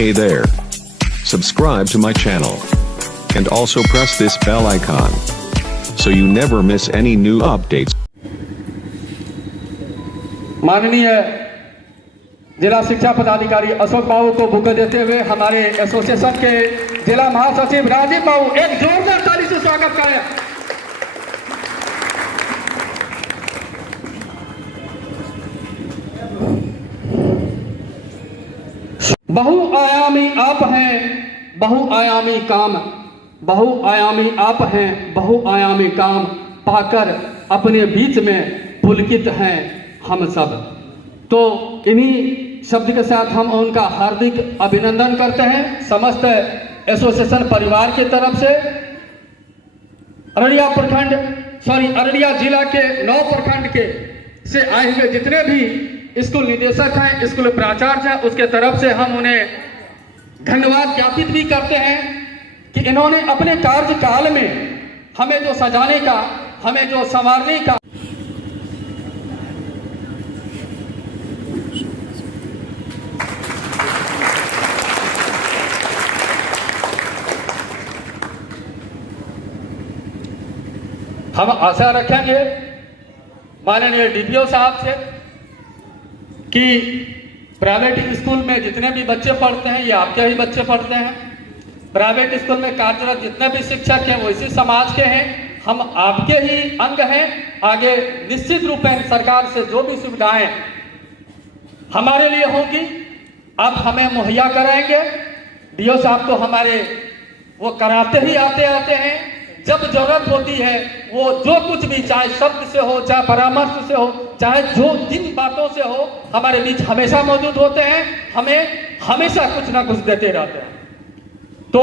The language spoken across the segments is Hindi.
Hey there. Subscribe to my channel. And also press this bell icon. So you never miss any new updates. माननीय जिला शिक्षा पदाधिकारी अशोक बाबू को बुके देते हुए हमारे एसोसिएशन के जिला महासचिव राजीव बाबू एक जोरदार ताली से स्वागत करें। बहुआयामी आप हैं, बहुआयामी काम, बहुआयामी आप हैं, बहुआयामी काम पाकर अपने बीच में पुलकित हैं हम सब। तो इन्हीं शब्द के साथ हम उनका हार्दिक अभिनंदन करते हैं समस्त एसोसिएशन परिवार की तरफ से। अररिया जिला के 9 प्रखंड के से आए हुए जितने भी स्कूल निदेशक हैं, स्कूल प्राचार्य हैं, उसके तरफ से हम उन्हें धन्यवाद ज्ञापित भी करते हैं कि इन्होंने अपने कार्यकाल में हमें जो सजाने का, हमें जो संवारने का, हम आशा रखेंगे माननीय डीपीओ साहब से कि प्राइवेट स्कूल में जितने भी बच्चे पढ़ते हैं ये आपके ही बच्चे पढ़ते हैं। प्राइवेट स्कूल में कार्यरत जितने भी शिक्षक हैं वो इसी समाज के हैं, हम आपके ही अंग हैं। आगे निश्चित रूप में सरकार से जो भी सुविधाएं हमारे लिए होंगी आप हमें मुहैया कराएंगे। डीओ साहब तो हमारे वो कराते ही आते हैं। जब जरूरत होती है वो जो कुछ भी, चाहे शब्द से हो, चाहे परामर्श से हो, चाहे जो जिन बातों से हो, हमारे बीच हमेशा मौजूद होते हैं, हमें हमेशा कुछ ना कुछ देते रहते हैं। तो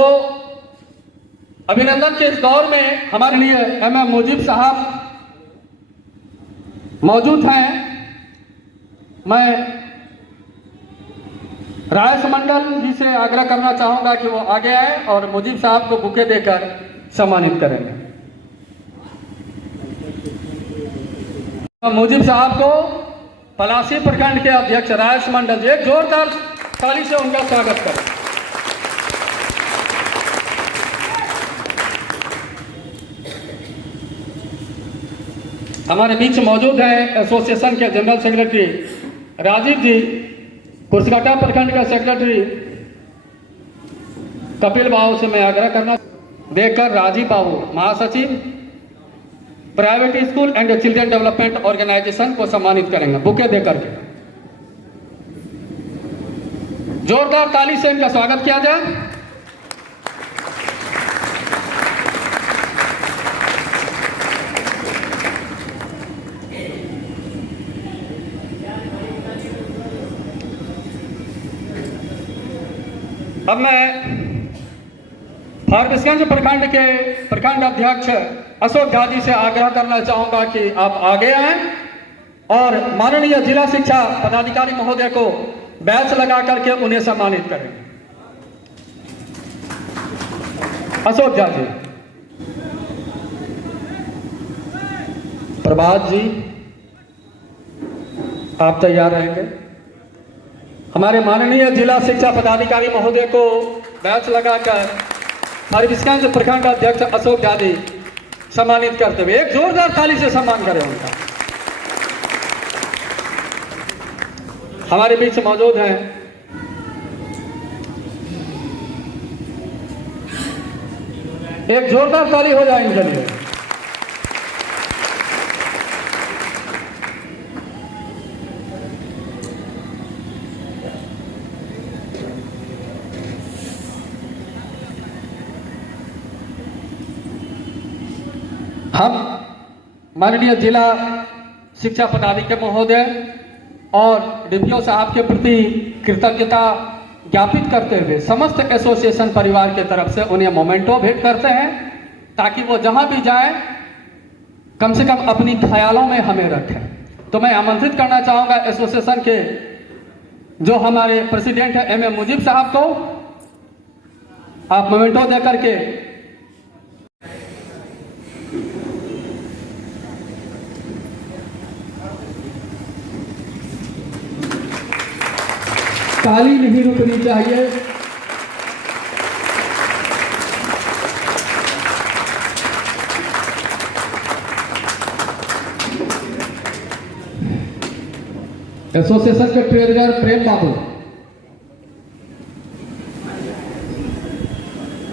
अभिनंदन के इस दौर में हमारे लिए एमएम मुजीब साहब मौजूद हैं। मैं रायस मंडल जी से आग्रह करना चाहूंगा कि वो आगे आए और मुजीब साहब को बुके देकर सम्मानित करेंगे। मुजीब साहब को पलासी प्रखंड के अध्यक्ष रायस मंडल जी एक जोरदार ताली से उनका स्वागत करें। हमारे बीच मौजूद हैं एसोसिएशन के जनरल सेक्रेटरी राजीव जी, कुर्सकाटा प्रखंड का सेक्रेटरी कपिल बाबू से मैं आग्रह करना देकर राजीव बाबू महासचिव private school and children development organisation को सम्मानित करेंगे बुके देकर के। जोरदार ताली से इनका स्वागत किया जाए। अब मैं फारबिसगंज प्रखंड के प्रखंड अध्यक्ष अशोक झा जी से आग्रह करना चाहूंगा कि आप आगे आएं और माननीय जिला शिक्षा पदाधिकारी महोदय को बैच लगा करके उन्हें सम्मानित करें। अशोक झा जी, प्रभात जी आप तैयार रहेंगे। हमारे माननीय जिला शिक्षा पदाधिकारी महोदय को बैच लगाकर फारबिसगंज प्रखंड अध्यक्ष अशोक झा जी सम्मानित करते हुए एक जोरदार ताली से सम्मान करें उनका। हमारे बीच मौजूद हैं एक जोरदार ताली हो जाए इनके लिए। हम माननीय जिला शिक्षा पदाधिकारी महोदय और डीपीओ साहब के प्रति कृतज्ञता ज्ञापित करते हुए समस्त एसोसिएशन परिवार के तरफ से उन्हें मोमेंटो भेंट करते हैं ताकि वो जहां भी जाए कम से कम अपनी ख्यालों में हमें रखें। तो मैं आमंत्रित करना चाहूंगा एसोसिएशन के जो हमारे प्रेसिडेंट है एमएम मुजीब साहब को, आप मोमेंटो दे करके ताली नहीं रुकनी चाहिए। एसोसिएशन के ट्रेजरर प्रेम बाबू।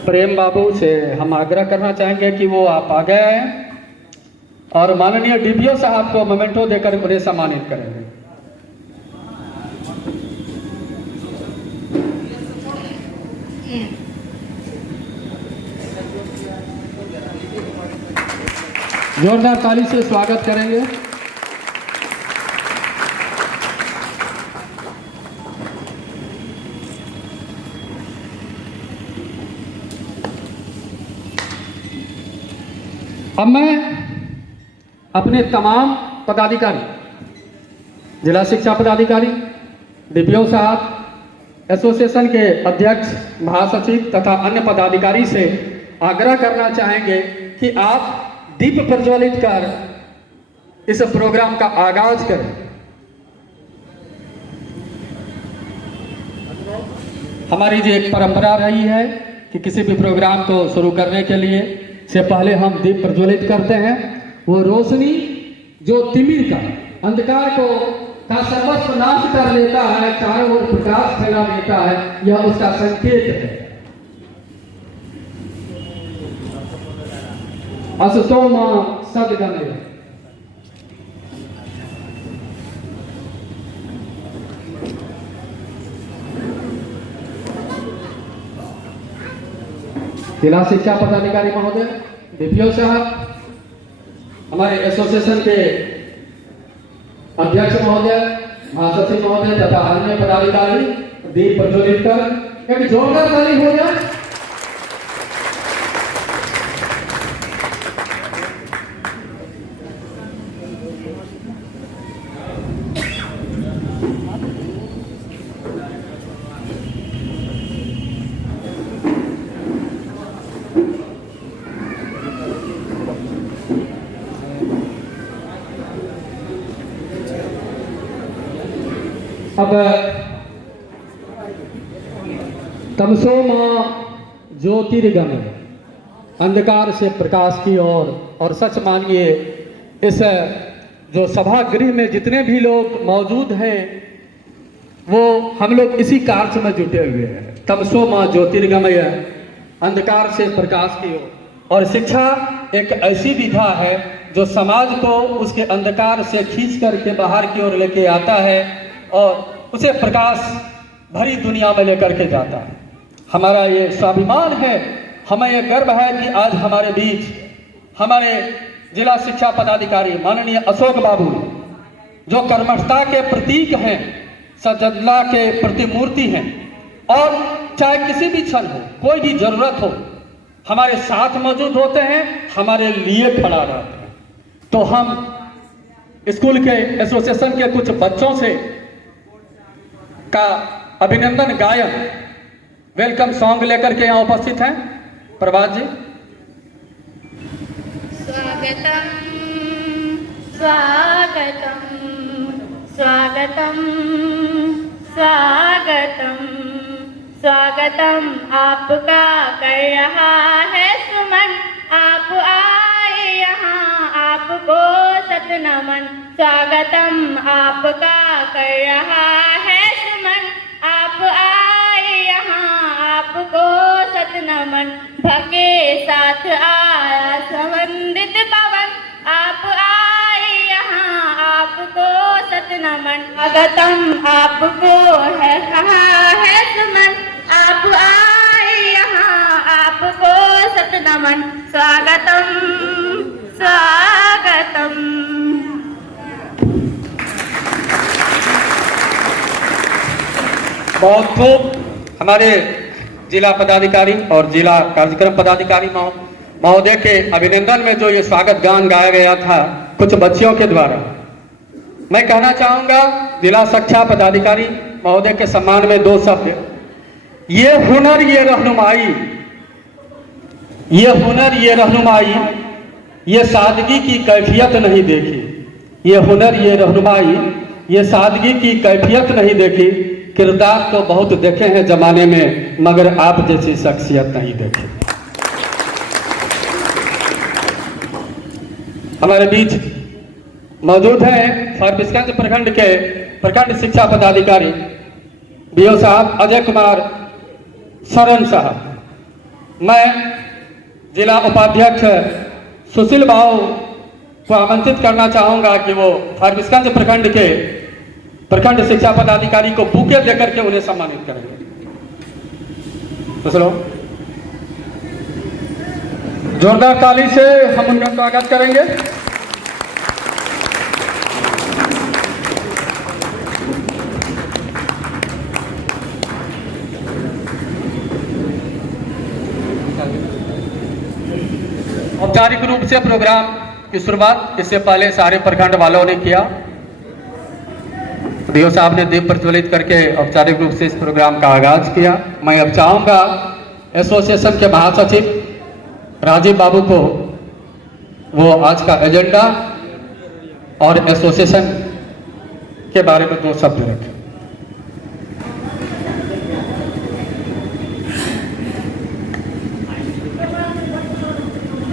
प्रेम बाबू से हम आग्रह करना चाहेंगे कि वो आप आ गए हैं और माननीय डीपीओ साहब को मोमेंटो देकर उन्हें सम्मानित करेंगे। जोरदार ताली से स्वागत करेंगे। अब मैं अपने तमाम पदाधिकारी, जिला शिक्षा पदाधिकारी, डीपीओ साहब, एसोसिएशन के अध्यक्ष, महासचिव तथा अन्य पदाधिकारी से आग्रह करना चाहेंगे कि आप दीप प्रज्वलित कर इस प्रोग्राम का आगाज करें। हमारी जो एक परंपरा रही है कि किसी भी प्रोग्राम को शुरू करने के लिए से पहले हम दीप प्रज्वलित करते हैं। वो रोशनी जो तिमिर का, अंधकार को का सर्वस्व नाश कर लेता है, चारों ओर प्रकाश फैला देता है, यह उसका संकेत है। असतोम सद्गमय। जिला शिक्षा पदाधिकारी महोदय, डीपीओ साहब, हमारे एसोसिएशन के अध्यक्ष महोदय, महासचिव महोदय तथा अन्य पदाधिकारी दीप प्रज्वलित कर एक जोरदार ताली हो जाए। अब तमसो मां ज्योतिर्गमय, अंधकार से प्रकाश की ओर। और सच मानिए, इस जो सभागृह में जितने भी लोग मौजूद हैं वो हम लोग इसी कार्य में जुटे हुए हैं। तमसो मां ज्योतिर्गमय, अंधकार से प्रकाश की ओर। और शिक्षा एक ऐसी विधा है जो समाज को उसके अंधकार से खींच करके बाहर की ओर लेके आता है और उसे प्रकाश भरी दुनिया में लेकर के जाता है। हमारा ये स्वाभिमान है, हमें ये गर्व है कि आज हमारे बीच हमारे जिला शिक्षा पदाधिकारी माननीय अशोक बाबू, जो कर्मठता के प्रतीक हैं, सज्जनता के प्रतिमूर्ति हैं, और चाहे किसी भी क्षण हो, कोई भी जरूरत हो, हमारे साथ मौजूद होते हैं, हमारे लिए खड़ा रहते हैं। तो हम स्कूल के एसोसिएशन के कुछ बच्चों से का अभिनंदन गायन वेलकम सॉन्ग लेकर के यहाँ उपस्थित हैं। प्रभात जी। स्वागतम स्वागतम स्वागतम स्वागतम स्वागतम आपका कर रहा है सुमन। आप आए यहाँ आपको सत नमन। स्वागतम आपका कर रहा है सुमन। आप आए यहाँ आपको सत नमन। भगे साथ आया संवंदित पवन। आप आए यहाँ आपको सत नमन। स्वागतम आपको है कहा है सुमन। आप आए यहाँ आपको सत नमन। स्वागतम स्वागतम। बहुत खूब। हमारे जिला पदाधिकारी और जिला कार्यक्रम पदाधिकारी महोदय के अभिनंदन में जो ये स्वागत गान गाया गया था कुछ बच्चियों के द्वारा, मैं कहना चाहूंगा जिला शिक्षा पदाधिकारी महोदय के सम्मान में दो शब्द। ये हुनर ये रहनुमाई, ये हुनर ये रहनुमाई, ये सादगी की कैफियत नहीं देखी। ये हुनर ये रहनुमाई, ये सादगी की कैफियत नहीं देखी। किरदार तो बहुत देखे हैं जमाने में, मगर आप जैसी शख्सियत नहीं देखी। हमारे बीच मौजूद हैं फारबिसगंज प्रखंड के प्रखंड शिक्षा पदाधिकारी बीओ साहब अजय कुमार सरन साहब, मैं जिला उपाध्यक्ष सुशील बाबू को आमंत्रित करना चाहूँगा कि वो फारबिसगंज प्रखंड के प्रखंड शिक्षा पदाधिकारी को बुके देकर के उन्हें सम्मानित करेंगे। तो चलो जोरदार ताली से हम उनका स्वागत करेंगे। औपचारिक रूप से प्रोग्राम की शुरुआत इससे पहले सारे प्रखंड वालों ने किया। डीओ साहब ने दीप प्रज्वलित करके औपचारिक रूप से इस प्रोग्राम का आगाज किया। मैं अब चाहूंगा एसोसिएशन के महासचिव राजीव बाबू को वो आज का एजेंडा और एसोसिएशन के बारे में 2 शब्द रखें।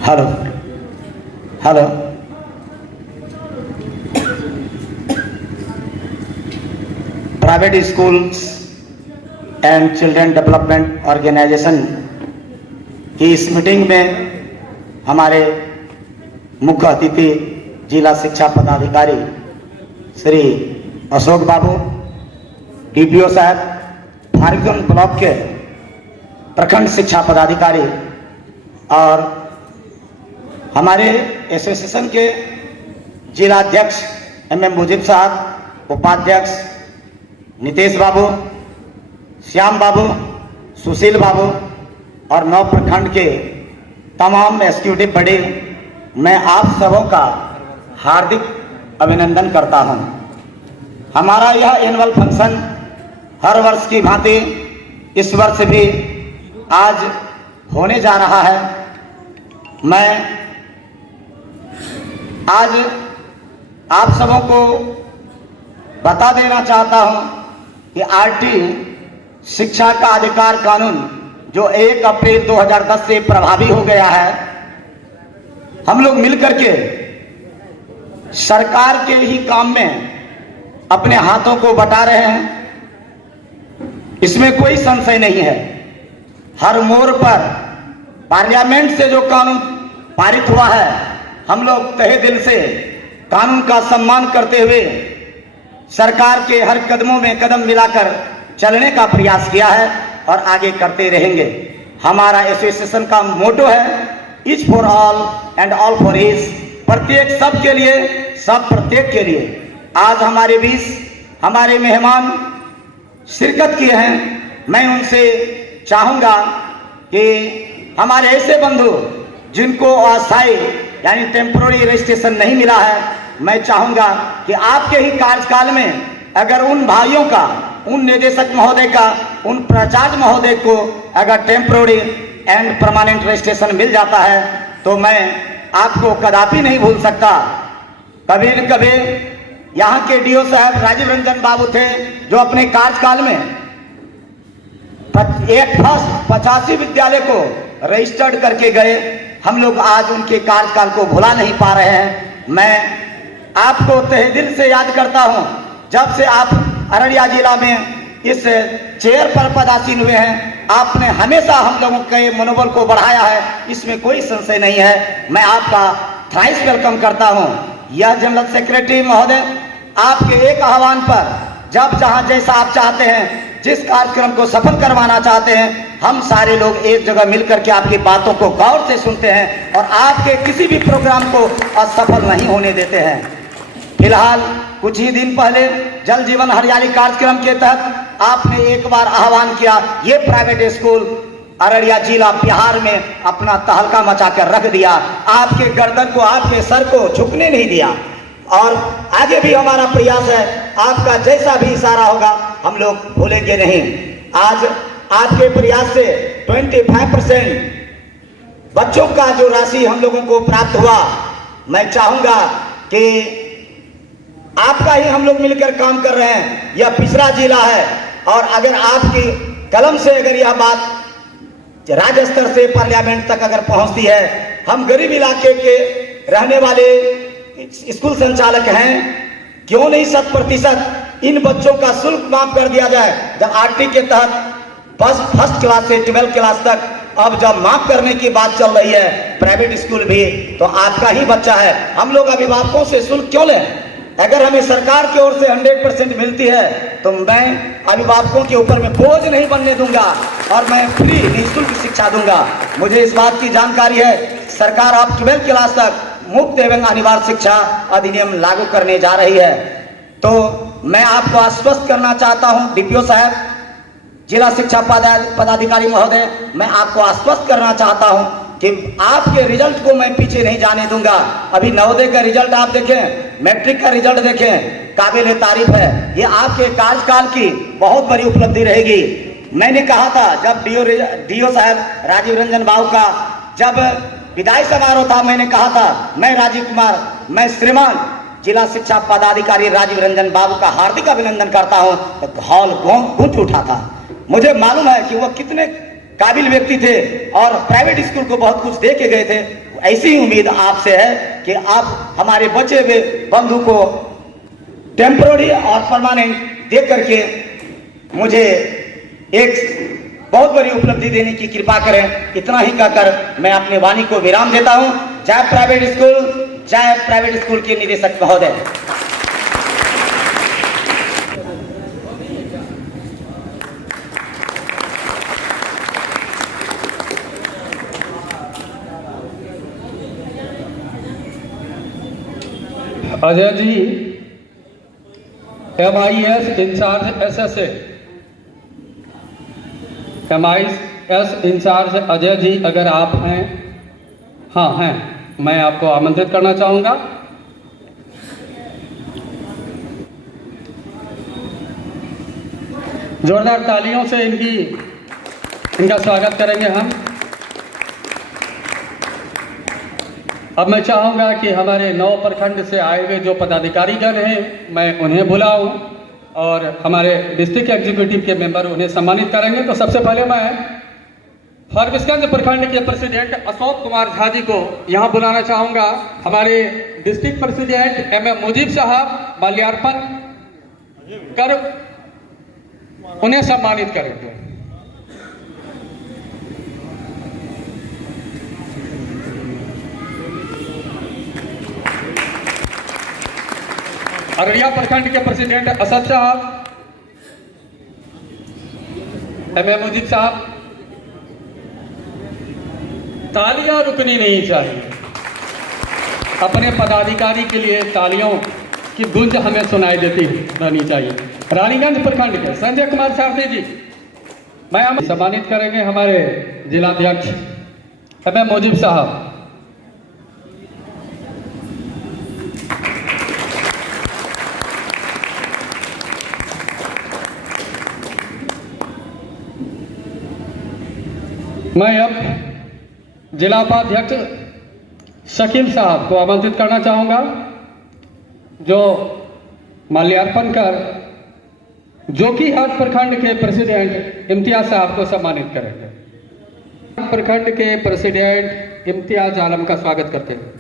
Hello hello private schools and children development organisation की इस मीटिंग में हमारे मुख्य अतिथि जिला शिक्षा पदाधिकारी श्री अशोक बाबू, डीपीओ साहब, फारबिसगंज ब्लॉक के प्रखंड शिक्षा पदाधिकारी और हमारे एसोसिएशन के जिला अध्यक्ष MM मुजीब साहब, उपाध्यक्ष नितेश बाबू, श्याम बाबू, सुशील बाबू और 9 प्रखंड के तमाम एग्जीक्यूटिव बॉडी, मैं आप सबों का हार्दिक अभिनंदन करता हूं। हमारा यह एनुअल फंक्शन हर वर्ष की भांति इस वर्ष भी आज होने जा रहा है। मैं आज आप सबों को बता देना चाहता हूं कि आरटी शिक्षा का अधिकार कानून जो 1 अप्रैल 2010 से प्रभावी हो गया है, हम लोग मिलकर के सरकार के ही काम में अपने हाथों को बटा रहे हैं, इसमें कोई संशय नहीं है। हर मोड़ पर पार्लियामेंट से जो कानून पारित हुआ है, हम लोग तहे दिल से कानून का सम्मान करते हुए सरकार के हर कदमों में कदम मिलाकर चलने का प्रयास किया है और आगे करते रहेंगे। हमारा एसोसिएशन का मोटो है each for all and all for each, प्रत्येक सब के लिए, सब प्रत्येक के लिए। आज हमारे बीच हमारे मेहमान शिरकत किए हैं। मैं उनसे चाहूंगा कि हमारे ऐसे बंधु जिनको अस्थायी यानी टेम्पोररी रजिस्ट्रेशन नहीं मिला है, मैं चाहूंगा कि आपके ही कार्यकाल में अगर उन भाइयों का, उन निदेशक महोदय का, उन प्राचार्य महोदय को अगर टेम्पोररी एंड परमानेंट रजिस्ट्रेशन मिल जाता है तो मैं आपको कदापि नहीं भूल सकता। कभी न कभी यहाँ के डीओ साहब राजीव रंजन बाबू थे जो अपने कार्यकाल में 85 विद्यालय को रजिस्टर्ड करके गए। हम लोग आज उनके कार्यकाल को भुला नहीं पा रहे हैं। मैं आपको तहे दिल से याद करता हूं, जब से आप अररिया जिला में इस चेयर पर पदासीन हुए हैं, आपने हमेशा हम लोगों के मनोबल को बढ़ाया है, इसमें कोई संशय नहीं है। मैं आपका थ्राइस वेलकम करता हूं। यह जनरल सेक्रेटरी महोदय, आपके एक आह्वान पर जब जहां जैसा आप चाहते हैं, जिस कार्यक्रम को सफल करवाना चाहते हैं, हम सारे लोग एक जगह मिलकर के आपकी बातों को गौर से सुनते हैं और आपके किसी भी प्रोग्राम को असफल नहीं होने देते हैं। फिलहाल कुछ ही दिन पहले जल जीवन हरियाली कार्यक्रम के तहत आपने एक बार आह्वान किया, ये प्राइवेट स्कूल अररिया जिला बिहार में अपना तहलका मचाकर रख दिया, आपके गर्दन को, आपके सर को झुकने नहीं दिया। और आगे भी हमारा प्रयास है, आपका जैसा भी इशारा होगा हम लोग भूलेंगे नहीं। आज आपके प्रयास से 25% बच्चों का जो राशि हम लोगों को प्राप्त हुआ, मैं चाहूंगा कि आपका ही हम लोग मिलकर काम कर रहे हैं। यह पिछड़ा जिला है और अगर आपकी कलम से अगर यह बात राज्य स्तर से पार्लियामेंट तक अगर पहुंचती है, हम गरीब इलाके के रहने वाले स्कूल संचालक हैं, क्यों नहीं 100% इन बच्चों का शुल्क माफ कर दिया जाए। जब आरटी के तहत फर्स्ट क्लास से 12th क्लास तक अब जब माफ करने की बात चल रही है प्राइवेट स्कूल भी, तो आपका ही बच्चा है, हम लोग अभिभावकों से शुल्क क्यों लें? अगर हमें सरकार की ओर से 100% मिलती है तो मैं अभिभावकों के ऊपर में बोझ नहीं बनने दूंगा और मैं फ्री निःशुल्क शिक्षा दूंगा। मुझे इस बात की जानकारी है, सरकार अब 12th क्लास तक मुफ्त एवं अनिवार्य शिक्षा अधिनियम लागू करने जा रही है। तो मैं आपको आश्वस्त करना चाहता हूं, डीपीओ साहब, जिला शिक्षा पदाधिकारी महोदय, मैं आपको आश्वस्त करना चाहता हूं कि आपके रिजल्ट को मैं पीछे नहीं जाने दूंगा। अभी नवोदय का रिजल्ट आप देखें, मैट्रिक का रिजल्ट देखें, काबिल तारीफ है। ये आपके कार्यकाल की बहुत बड़ी उपलब्धि रहेगी। मैंने कहा था जब डीओ साहब राजीव रंजन बाबू का जब विदाई समारोह था, मैंने कहा था मैं राजीव कुमार, मैं श्रीमान जिला शिक्षा पदाधिकारी राजीव रंजन बाबू का हार्दिक अभिनंदन करता हूं, तो हॉल गूंज उठा था। मुझे मालूम है कि वो कितने काबिल व्यक्ति थे और प्राइवेट स्कूल को बहुत कुछ दे के गए थे। ऐसी ही उम्मीद आपसे है कि आप हमारे बचे हुए बंधु को टेम्पररी और परमानेंट दे करके मुझे एक बहुत बड़ी उपलब्धि देने की कृपा करें। इतना ही कहकर मैं अपने वाणी को विराम देता हूं। Jai private school, Jai private school के निदेशक महोदय। Ajay ji, MIS incharge SSA, MIS incharge Ajay ji, अगर आप हैं, हाँ हैं, मैं आपको आमंत्रित करना चाहूंगा। जोरदार तालियों से इनका स्वागत करेंगे हम। अब मैं चाहूंगा कि हमारे 9 प्रखंड से आए हुए जो पदाधिकारी जन हैं, मैं उन्हें बुलाऊं और हमारे डिस्ट्रिक्ट एग्जीक्यूटिव के मेंबर उन्हें सम्मानित करेंगे। तो सबसे पहले मैं फरबिसगंज प्रखंड के प्रेसिडेंट अशोक कुमार झा जी को यहाँ बुलाना चाहूंगा। हमारे डिस्ट्रिक्ट प्रेसिडेंट MM मुजीब साहब माल्यार्पण कर उन्हें सम्मानित करेंगे। अररिया प्रखंड के प्रेसिडेंट असद साहब, MM मुजीब साहब, तालियां रुकनी नहीं चाहिए। अपने पदाधिकारी के लिए तालियों की गूंज हमें सुनाई देती रहनी चाहिए। रानीगंज प्रखंड के संजय कुमार सारथी जी, मैं हम सम्मानित करेंगे हमारे जिलाध्यक्ष MM मुजीब साहब। मैं अब जिला उपाध्यक्ष शकील साहब को आमंत्रित करना चाहूंगा, जो माल्यार्पण कर जोकीहाट प्रखंड के प्रेसिडेंट इम्तियाज साहब को सम्मानित करेंगे। प्रखंड के प्रेसिडेंट इम्तियाज आलम का स्वागत करते हैं।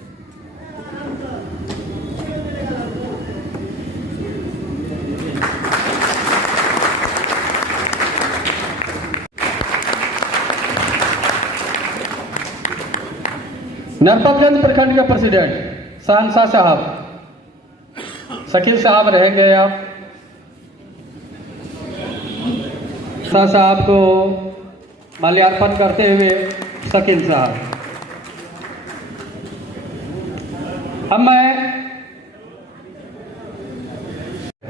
नरपतगंज प्रखंड के प्रेसिडेंट शाहनशाह साहब, शकील साहब रहेंगे। आप शाह साहब को माल्यार्पण करते हुए शकील साहब। अब मैं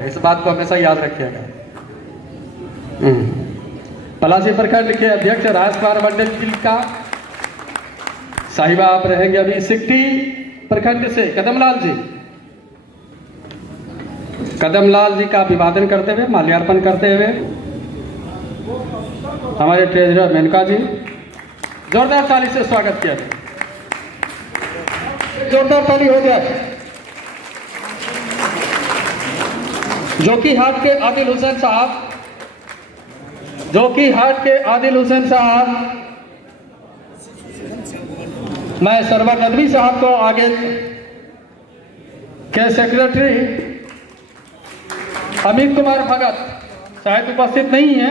इस बात को हमेशा याद रखिएगा। पलासी प्रखंड के अध्यक्ष राजकुमार मंडल का साहिबा आप रहेंगे। अभी सिकटी प्रखंड से कदमलाल जी का अभिवादन करते हुए, माल्यार्पण करते हुए हमारे ट्रेजरर मेनका जी, जोरदार ताली से स्वागत किया जाए। जोरदार ताली हो जाए। जोकीहाट के आदिल हुसैन साहब, मैं सरवर नदवी साहब को आगे के सेक्रेटरी अमित कुमार भगत शायद उपस्थित नहीं है,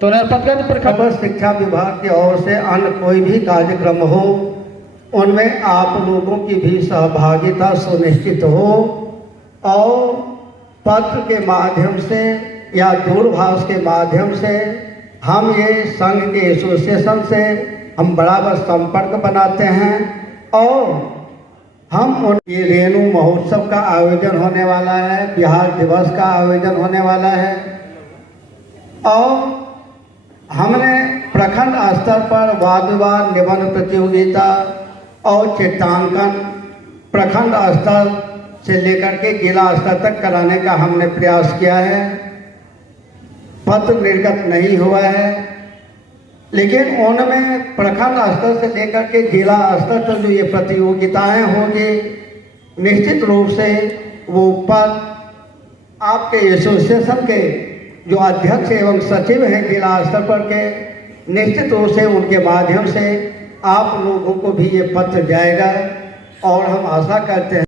तो नरपतगंज प्रखंड अपर शिक्षा विभाग की ओर से अन्य कोई भी कार्यक्रम हो उनमें आप लोगों की भी सहभागिता सुनिश्चित हो और पत्र के माध्यम से या दूरभाष के माध्यम से हम ये संघ के एसोसिएशन से हम बराबर संपर्क बनाते हैं और हम ये रेणु महोत्सव का आयोजन होने वाला है, बिहार दिवस का आयोजन होने वाला है और हमने प्रखंड स्तर पर वाद विवाद निबंध प्रतियोगिता और चित्रांकन प्रखंड स्तर से लेकर के जिला स्तर तक कराने का हमने प्रयास किया है। पत्र निर्गत नहीं हुआ है, लेकिन उनमें प्रखंड स्तर से लेकर के जिला स्तर तक जो ये प्रतियोगिताएं होंगी निश्चित रूप से वो पद आपके एसोसिएशन के जो अध्यक्ष एवं सचिव हैं जिला स्तर पर के निश्चित रूप से उनके माध्यम से आप लोगों को भी ये पत्र जाएगा और हम आशा करते हैं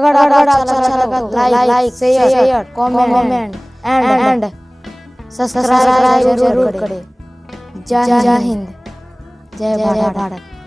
अगर अच्छा लगा like share comment and subscribe जरूर करें। जय हिंद, जय भारत।